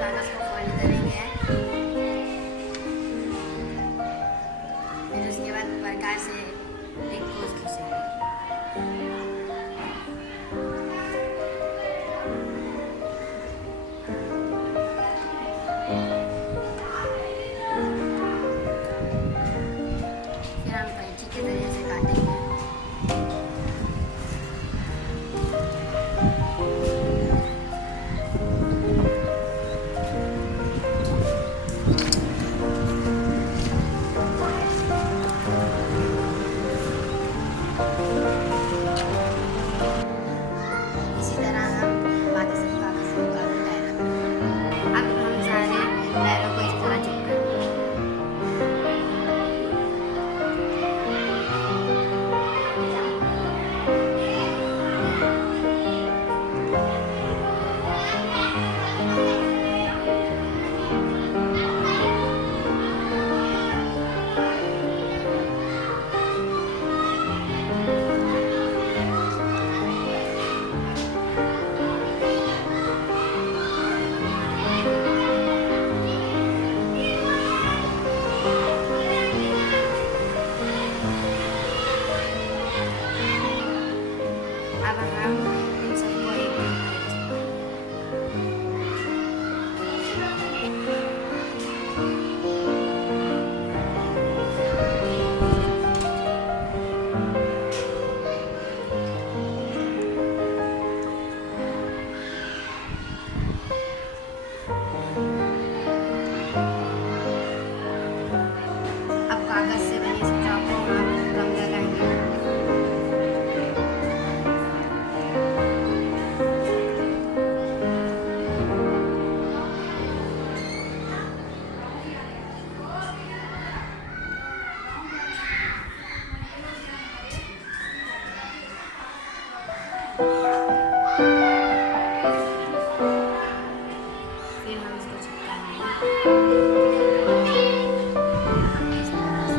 कागज को फोल्ड करेंगे। फिर उसके बाद प्रकार से एक पोज खींचेंगे। फिर हम कैंची के जरिए से काटेंगे। इसी तरह हम बाकी सब कागज़ों का भी दायरा करेंगे। अब हम सारे दायरों को इस तरह चिपकाएंगे। अब हम इन सबको एक अब कागज से बने इस चौक को हम रंग लगाएंगे। फिर हम इसको चिपकाएंगे। इस तरह से